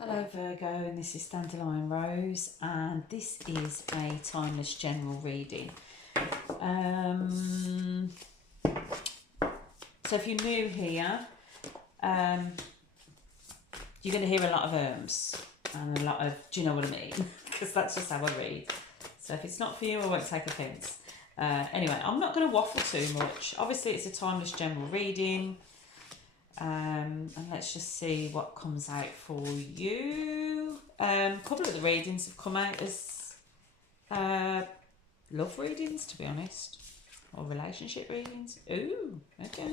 Hello Virgo, and this is Dandelion Rose, and this is a timeless general reading. So if you're new here, you're going to hear a lot of ums and a lot of, do you know what I mean? Because that's just how I read. So if it's not for you, I won't take offence. Anyway, I'm not going to waffle too much. Obviously, it's a timeless general reading. And let's just see what comes out for you. A couple of the readings have come out as love readings, to be honest, or relationship readings. Ooh, okay.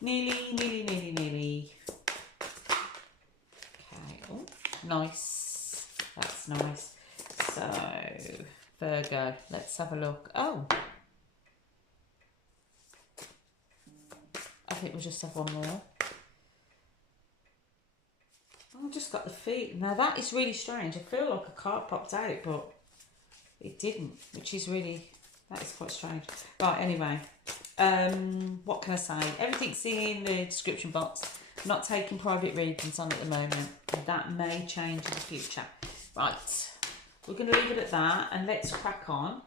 Nearly. Okay, oh, nice. That's nice. So, Virgo, let's have a look. Oh, I think we'll just have one more. Oh, I've just got the feet. Now that is really strange. I feel like a card popped out, but it didn't, which is really, that is quite strange. Right, anyway, what can I say? Everything's in the description box. I'm not taking private readings on at the moment. That may change in the future. Right, we're going to leave it at that, and let's crack on.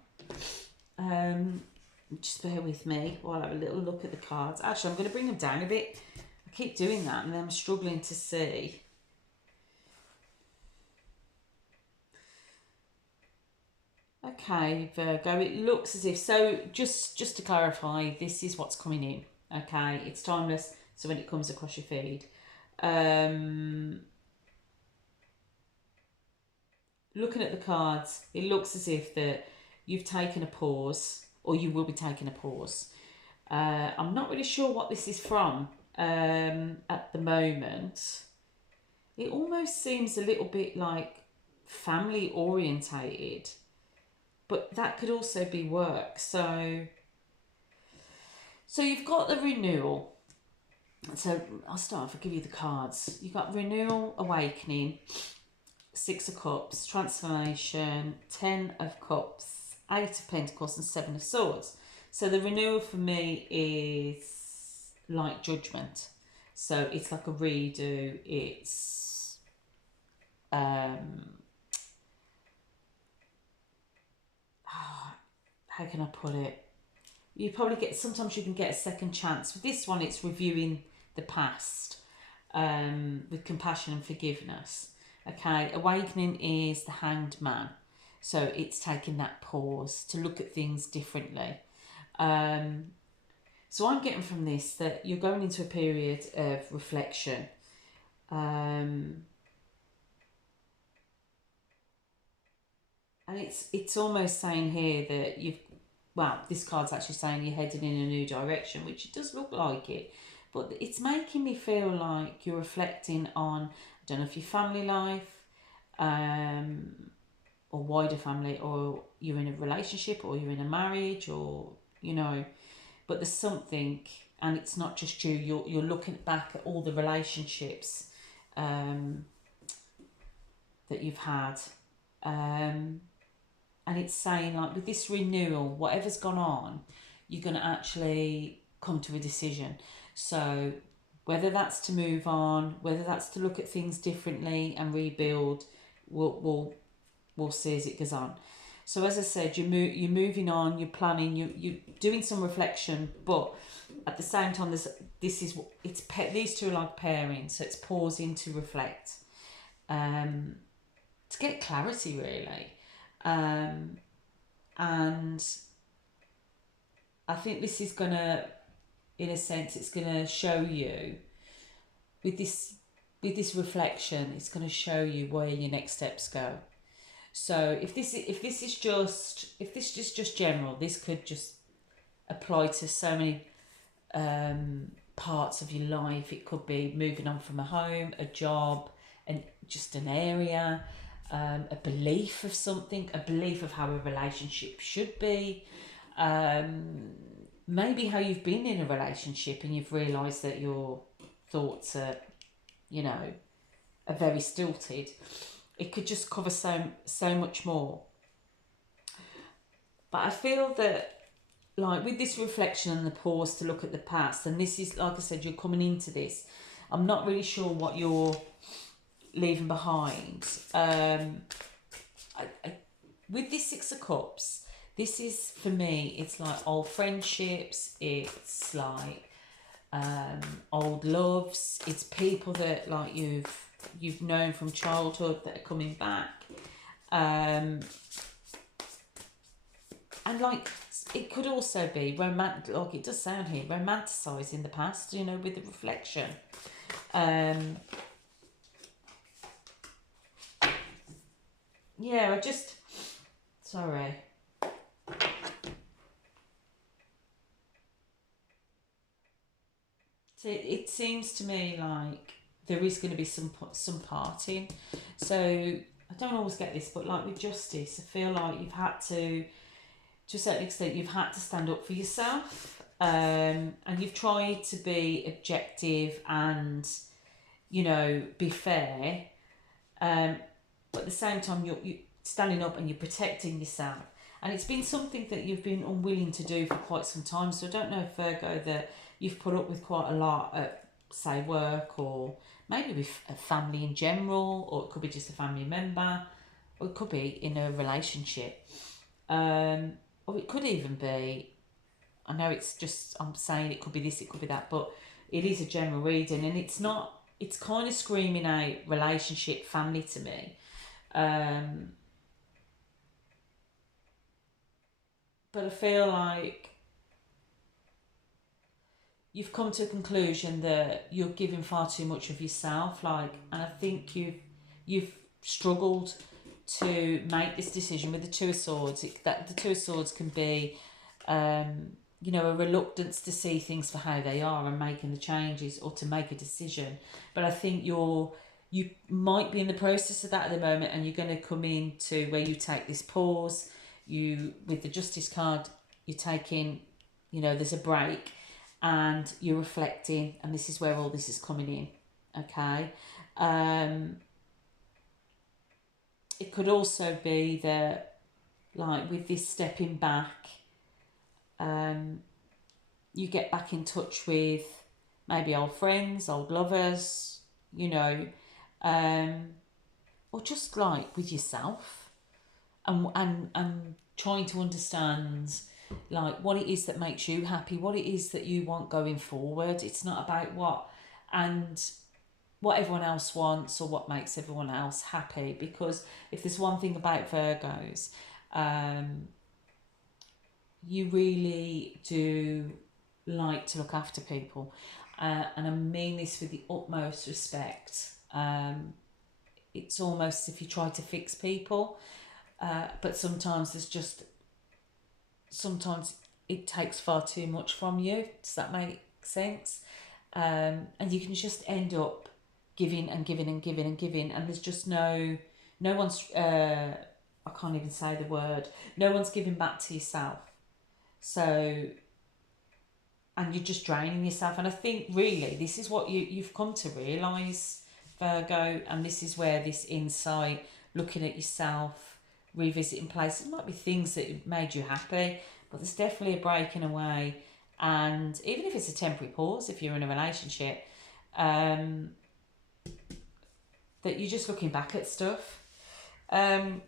Just bear with me while I have a little look at the cards. Actually, I'm going to bring them down a bit. I keep doing that and then I'm struggling to see. Okay, Virgo, it looks as if, so just to clarify, this is what's coming in. Okay, it's timeless, so when it comes across your feed. Looking at the cards, it looks as if that you've taken a pause, or you will be taking a pause. I'm not really sure what this is from at the moment. It almost seems a little bit like family orientated, but that could also be work. So you've got the renewal. So I'll start off, I'll give you the cards. You've got renewal, awakening, Six of Cups, transformation, 10 of Cups, 8 of Pentacles, and 7 of Swords. So the renewal for me is like judgment. So it's like a redo. It's how can I put it? You probably get, sometimes you can get a second chance. With this one, it's reviewing the past with compassion and forgiveness. Okay, awakening is the Hanged Man. So it's taking that pause to look at things differently. So I'm getting from this that you're going into a period of reflection. And it's almost saying here that this card's actually saying you're heading in a new direction, which it does look like it. But it's making me feel like you're reflecting on, I don't know if your family life, or wider family, or you're in a relationship, or you're in a marriage, or, you know, but there's something, and it's not just you, you're looking back at all the relationships that you've had. And it's saying, like, with this renewal, whatever's gone on, you're going to actually come to a decision. So whether that's to move on, whether that's to look at things differently and rebuild, we'll see as it goes on. So as I said, you're moving on, you're planning, you're doing some reflection, but at the same time, these two are like pairing, so it's pausing to reflect, to get clarity really, and I think this is gonna, in a sense, it's gonna show you with this reflection, it's gonna show you where your next steps go. So if this is just general, this could just apply to so many parts of your life. It could be moving on from a home, a job, and just an area, a belief of something, a belief of how a relationship should be. Maybe how you've been in a relationship and you've realised that your thoughts are, are very stilted. It could just cover so much more. But I feel that, like, with this reflection and the pause to look at the past, and this is, like I said, you're coming into this. I'm not really sure what you're leaving behind. With this Six of Cups, this is, for me, it's like old friendships, it's like old loves, it's people that like you've known from childhood that are coming back. And like, it could also be romantic, like it does sound here, romanticising the past, you know, with the reflection. Yeah, I just, sorry. So it seems to me like there is going to be some parting. So I don't always get this, but like with justice, I feel like you've had to a certain extent, you've had to stand up for yourself, and you've tried to be objective and, you know, be fair, but at the same time you're standing up and you're protecting yourself. And it's been something that you've been unwilling to do for quite some time. So I don't know, Virgo, that you've put up with quite a lot at, say, work, or maybe with a family in general, or it could be just a family member, or it could be in a relationship. Or it could even be, I know it's just, I'm saying it could be this, it could be that, but it is a general reading, and it's not, it's kind of screaming out relationship, family to me. But I feel like you've come to a conclusion that you're giving far too much of yourself, like, and I think you've struggled to make this decision with the Two of Swords. That the Two of Swords can be, you know, a reluctance to see things for how they are and making the changes, or to make a decision. But I think you might be in the process of that at the moment, and you're going to come into where you take this pause. You, with the Justice card, you're taking, you know, there's a break, and you're reflecting, and this is where all this is coming in. Okay. It could also be that, like, with this stepping back, you get back in touch with maybe old friends, old lovers, you know, or just like with yourself, and trying to understand like what it is that makes you happy, what it is that you want going forward. It's not about what everyone else wants or what makes everyone else happy, because if there's one thing about Virgos, you really do like to look after people, and I mean this with the utmost respect. It's almost as if you try to fix people, but sometimes it takes far too much from you. Does that make sense? And you can just end up giving and giving and giving and giving, and there's just no one's, I can't even say the word, no one's giving back to yourself. So, and you're just draining yourself. And I think really this is what you've come to realise, Virgo, and this is where this insight, looking at yourself, revisiting places, might be things that made you happy, but there's definitely a breaking away. And even if it's a temporary pause, if you're in a relationship, that you're just looking back at stuff. I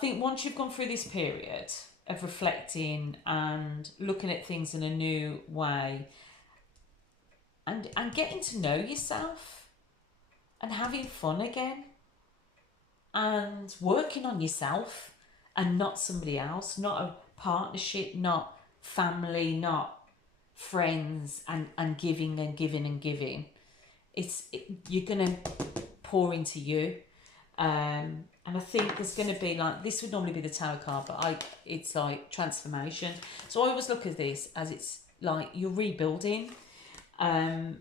think once you've gone through this period of reflecting and looking at things in a new way, and getting to know yourself and having fun again and working on yourself and not somebody else, not a partnership, not family, not friends, and giving and giving and giving. You're going to pour into you. And I think there's going to be, like, this would normally be the tarot card, but it's like transformation. So I always look at this as it's like you're rebuilding. And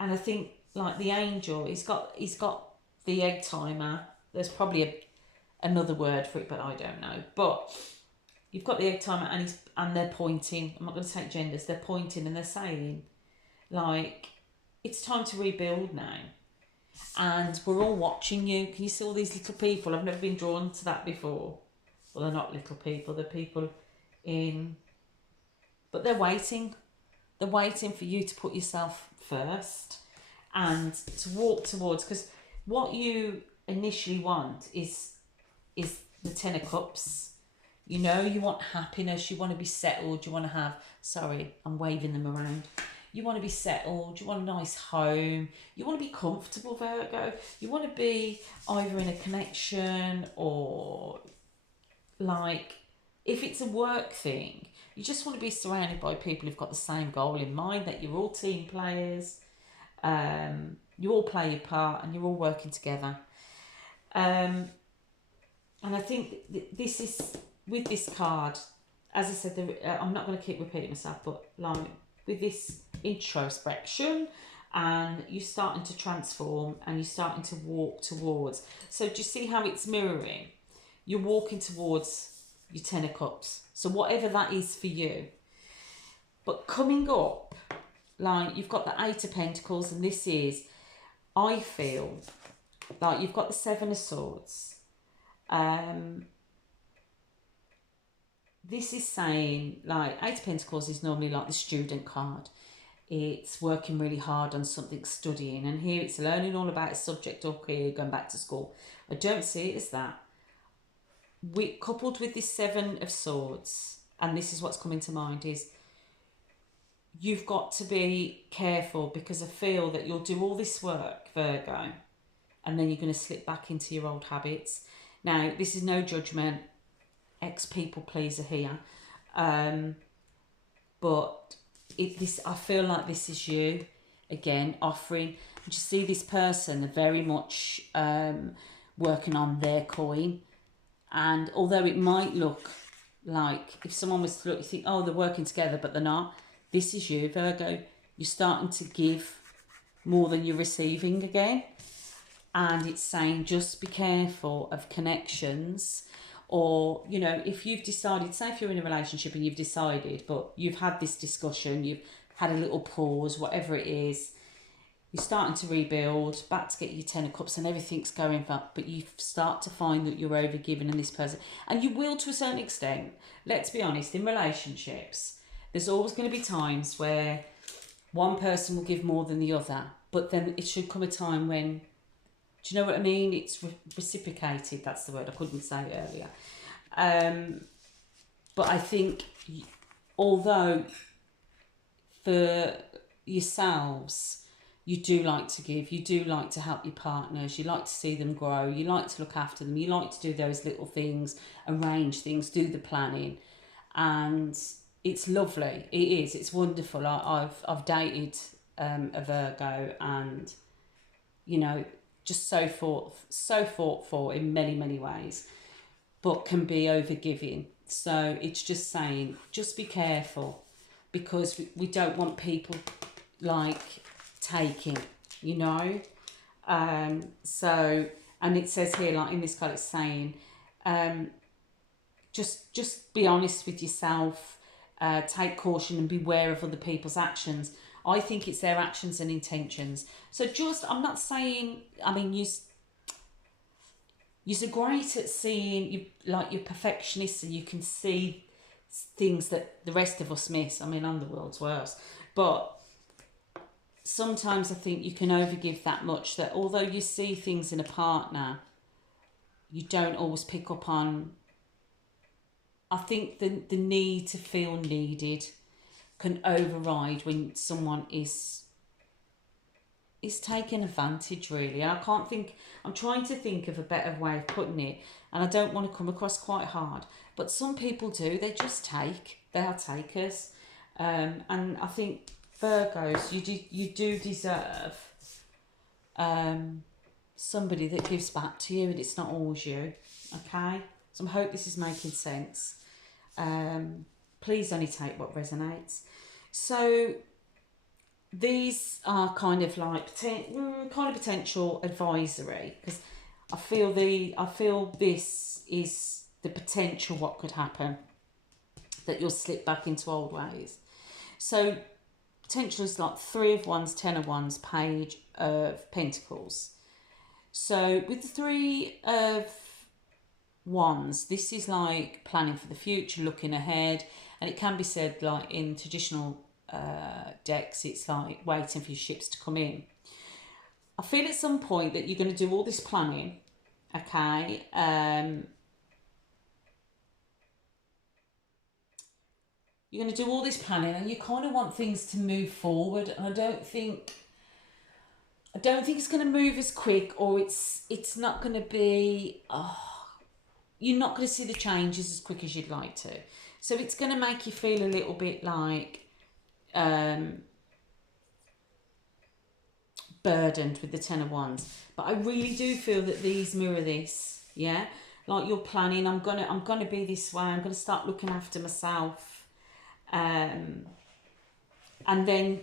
I think like the angel, he's got the egg timer. There's probably another word for it, but I don't know. But you've got the egg timer, and they're pointing. I'm not going to take genders. They're pointing and they're saying, like, it's time to rebuild now. And we're all watching you. Can you see all these little people? I've never been drawn to that before. Well, they're not little people. They're people but they're waiting. They're waiting for you to put yourself first. and to walk towards, because what you initially want is the Ten of Cups. You know, you want happiness, you want to be settled, you want to have, sorry, I'm waving them around. You want to be settled, you want a nice home, you want to be comfortable, Virgo. You want to be either in a connection or, like, if it's a work thing, you just want to be surrounded by people who've got the same goal in mind, that you're all team players, you all play your part and you're all working together. And I think this is, with this card, as I said, I'm not going to keep repeating myself, but like with this introspection, and you're starting to transform and you're starting to walk towards. So do you see how it's mirroring? You're walking towards your Ten of Cups. So whatever that is for you. But coming up, like you've got the Eight of Pentacles, and this is, I feel like you've got the Seven of Swords. This is saying, like, Eight of Pentacles is normally like the student card. It's working really hard on something, studying, and here it's learning all about a subject or career, going back to school. I don't see it as that. Coupled with this Seven of Swords, and this is what's coming to mind, is you've got to be careful, because I feel that you'll do all this work, Virgo, and then you're going to slip back into your old habits. Now, this is no judgment, ex-people pleaser here, but I feel like this is you, again, offering. You see this person, they're very much working on their coin, and although it might look like, if someone was to look, you think, oh, they're working together, but they're not. This is you, Virgo. You're starting to give more than you're receiving again. And it's saying, just be careful of connections. Or, you know, if you've decided, say if you're in a relationship and you've decided, but you've had this discussion, you've had a little pause, whatever it is, you're starting to rebuild, back to get your Ten of Cups, and everything's going up, but you start to find that you're overgiving in this person. And you will to a certain extent. Let's be honest, in relationships, there's always going to be times where one person will give more than the other, but then it should come a time when, do you know what I mean? It's reciprocated, that's the word, I couldn't say it earlier. But I think, although for yourselves, you do like to give, you do like to help your partners, you like to see them grow, you like to look after them, you like to do those little things, arrange things, do the planning, and it's lovely. It is. It's wonderful. I've dated a Virgo, and you know, just so thoughtful in many ways, but can be overgiving. So it's just saying, just be careful, because we don't want people like taking, you know. So, and it says here, like in this card, it's saying, just be honest with yourself. Take caution and beware of other people's actions. I think it's their actions and intentions. So just, I'm not saying, I mean, you're great at seeing, you're perfectionists, and you can see things that the rest of us miss. I mean, I'm the world's worst. But sometimes I think you can overgive that much, that although you see things in a partner, you don't always pick up on. I think the need to feel needed can override when someone is taking advantage, really. I can't think, I'm trying to think of a better way of putting it, and I don't want to come across quite hard, but some people do, they just take, they are takers. And I think, Virgos, you do deserve somebody that gives back to you, and it's not always you, okay? So I hope this is making sense. Please only take what resonates. So these are kind of like potential advisory, because I feel this is the potential what could happen, that you'll slip back into old ways. So potential is like Three of Wands, Ten of Wands, Page of Pentacles. So with the Three of Wands, this is like planning for the future, looking ahead, and it can be said, like in traditional decks, it's like waiting for your ships to come in. I feel at some point that you're going to do all this planning, okay? You're going to do all this planning, and you kind of want things to move forward. And I don't think it's going to move as quick, or it's not going to be. You're not going to see the changes as quick as you'd like to. So it's going to make you feel a little bit like burdened with the Ten of Wands. But I really do feel that these mirror this, yeah? Like you're planning, I'm gonna be this way, I'm gonna start looking after myself. And then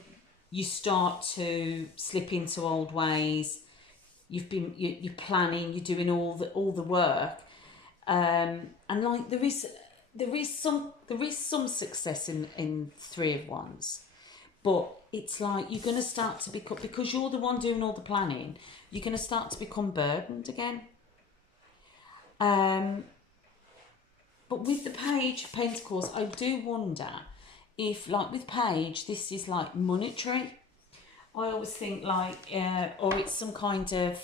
you start to slip into old ways. You're planning, you're doing all the work. And like there is some success in Three of Wands. But it's like you're going to start to become, because you're the one doing all the planning, you're going to start to become burdened again. But with the Page of Pentacles, I do wonder if, like with Page, this is like monetary. I always think like, or it's some kind of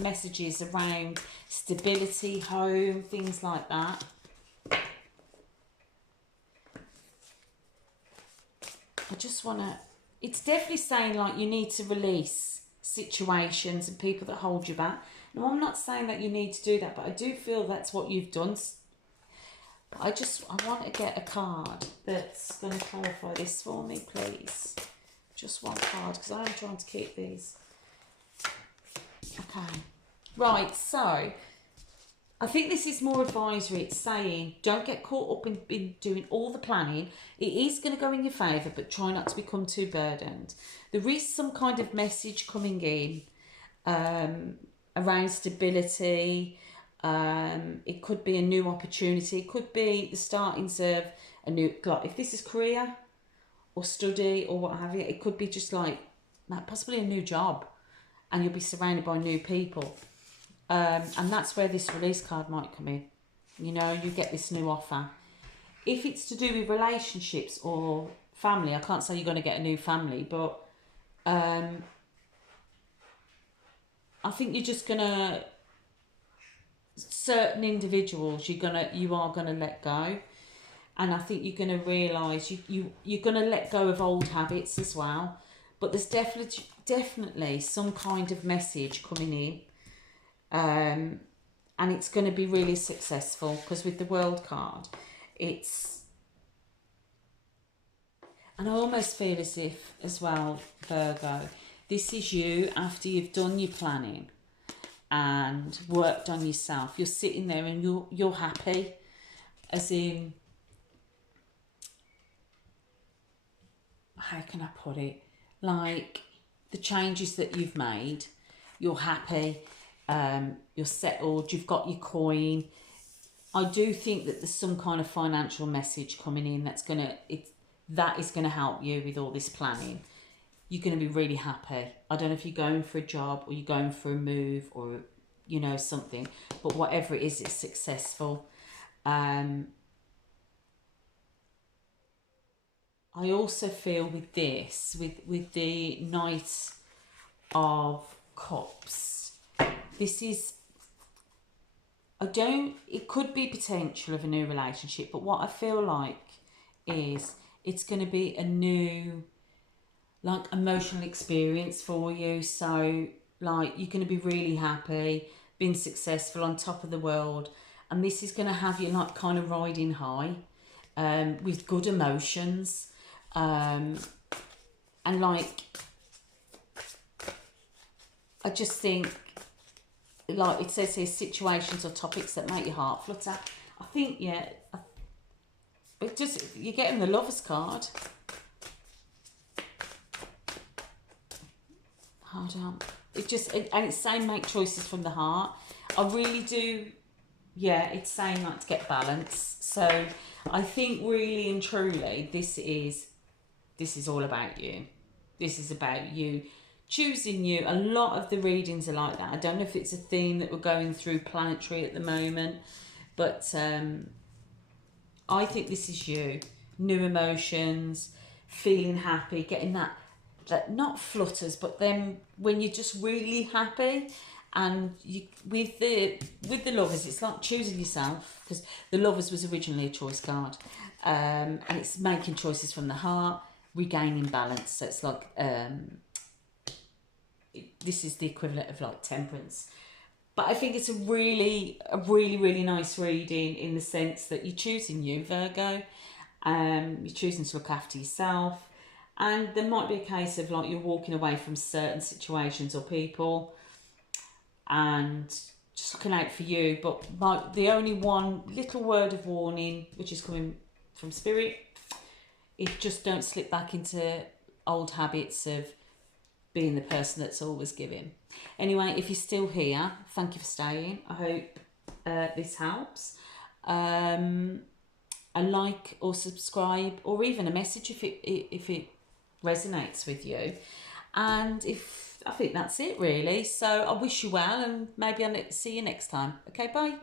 messages around stability, home, things like that. I just want to, it's definitely saying like you need to release situations and people that hold you back. Now, I'm not saying that you need to do that, but I do feel that's what you've done. But I want to get a card that's going to clarify this for me, please. Just one card, because I am trying to keep these. Okay. Right, so I think this is more advisory. It's saying don't get caught up in doing all the planning. It is going to go in your favour, but try not to become too burdened. There is some kind of message coming in around stability. It could be a new opportunity. It could be the startings of a new, like if this is career or study or what have you, it could be just like possibly a new job, and you'll be surrounded by new people. And that's where this release card might come in. You know, you get this new offer. If it's to do with relationships or family, I can't say you're going to get a new family, but I think you're just going to, certain individuals you are going to let go. And I think you're going to realise you're going to let go of old habits as well. But there's definitely some kind of message coming in. And it's going to be really successful, because with the World card, and I almost feel as if, as well, Virgo, this is you after you've done your planning and worked on yourself. You're sitting there and you're happy, as in, how can I put it? Like the changes that you've made, you're happy. You're settled, you've got your coin. I do think that there's some kind of financial message coming in that is gonna help you with all this planning. You're gonna be really happy. I don't know if you're going for a job or you're going for a move or something, but whatever it is, it's successful. I also feel with this, with the Knight of Cups, this is, it could be potential of a new relationship, but what I feel like is it's going to be a new, like, emotional experience for you. So, like, you're going to be really happy, being successful, on top of the world, and this is going to have you, like, kind of riding high, with good emotions, and, like, I just think, like it says here, situations or topics that make your heart flutter. I think, yeah, you're getting the Lover's card. Hold on. And it's saying make choices from the heart. I really do, yeah, it's saying like to get balance. So I think really and truly this is all about you. This is about you choosing you. A lot of the readings are like that. I don't know if it's a theme that we're going through planetary at the moment, but I think this is you. New emotions, feeling happy, getting that that not flutters, but then when you're just really happy. And you with the Lovers, it's like choosing yourself, because the Lovers was originally a choice card, and it's making choices from the heart, regaining balance. So it's like this is the equivalent of like Temperance. But I think it's a really really nice reading, in the sense that you're choosing you, Virgo. You're choosing to look after yourself, and there might be a case of like you're walking away from certain situations or people, and just looking out for you. But the only one little word of warning, which is coming from Spirit, is just don't slip back into old habits of being the person that's always giving. Anyway, if you're still here, thank you for staying. I hope this helps. A like or subscribe, or even a message if it resonates with you. And I think that's it really. So I wish you well, and maybe I'll see you next time. Okay, bye.